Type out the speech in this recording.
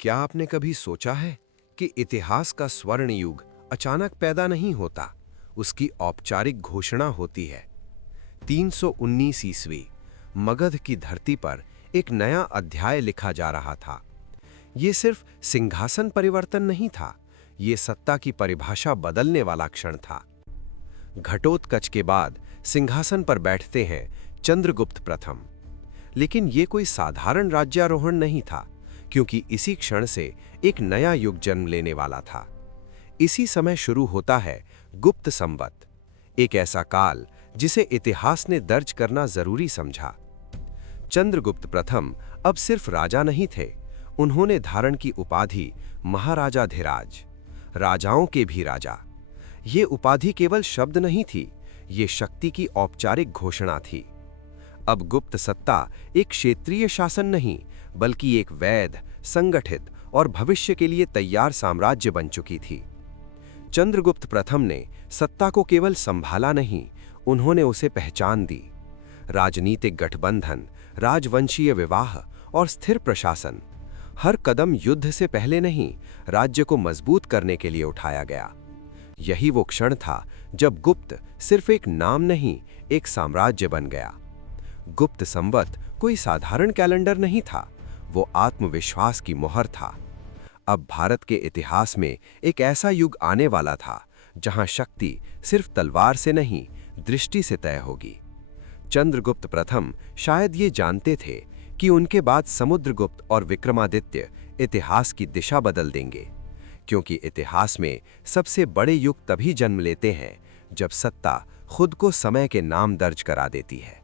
क्या आपने कभी सोचा है कि इतिहास का स्वर्ण युग अचानक पैदा नहीं होता, उसकी औपचारिक घोषणा होती है। 319 ईस्वी मगध की धरती पर एक नया अध्याय लिखा जा रहा था। ये सिर्फ सिंहासन परिवर्तन नहीं था, ये सत्ता की परिभाषा बदलने वाला क्षण था। घटोत्कच के बाद सिंहासन पर बैठते हैं चंद्रगुप्त प्रथम। लेकिन ये कोई साधारण राज्यारोहण नहीं था, क्योंकि इसी क्षण से एक नया युग जन्म लेने वाला था। इसी समय शुरू होता है गुप्त संवत, एक ऐसा काल जिसे इतिहास ने दर्ज करना जरूरी समझा। चंद्रगुप्त प्रथम अब सिर्फ राजा नहीं थे, उन्होंने धारण की उपाधि महाराजाधिराज, राजाओं के भी राजा। ये उपाधि केवल शब्द नहीं थी, ये शक्ति की औपचारिक घोषणा थी। अब गुप्त सत्ता एक क्षेत्रीय शासन नहीं, बल्कि एक वैध, संगठित और भविष्य के लिए तैयार साम्राज्य बन चुकी थी। चंद्रगुप्त प्रथम ने सत्ता को केवल संभाला नहीं, उन्होंने उसे पहचान दी। राजनीतिक गठबंधन, राजवंशीय विवाह और स्थिर प्रशासन, हर कदम युद्ध से पहले नहीं, राज्य को मजबूत करने के लिए उठाया गया। यही वो क्षण था जब गुप्त सिर्फ एक नाम नहीं, एक साम्राज्य बन गया। गुप्त संवत कोई साधारण कैलेंडर नहीं था, वो आत्मविश्वास की मोहर था। अब भारत के इतिहास में एक ऐसा युग आने वाला था जहां शक्ति सिर्फ तलवार से नहीं, दृष्टि से तय होगी। चंद्रगुप्त प्रथम शायद ये जानते थे कि उनके बाद समुद्रगुप्त और विक्रमादित्य इतिहास की दिशा बदल देंगे, क्योंकि इतिहास में सबसे बड़े युग तभी जन्म लेते हैं जब सत्ता खुद को समय के नाम दर्ज करा देती है।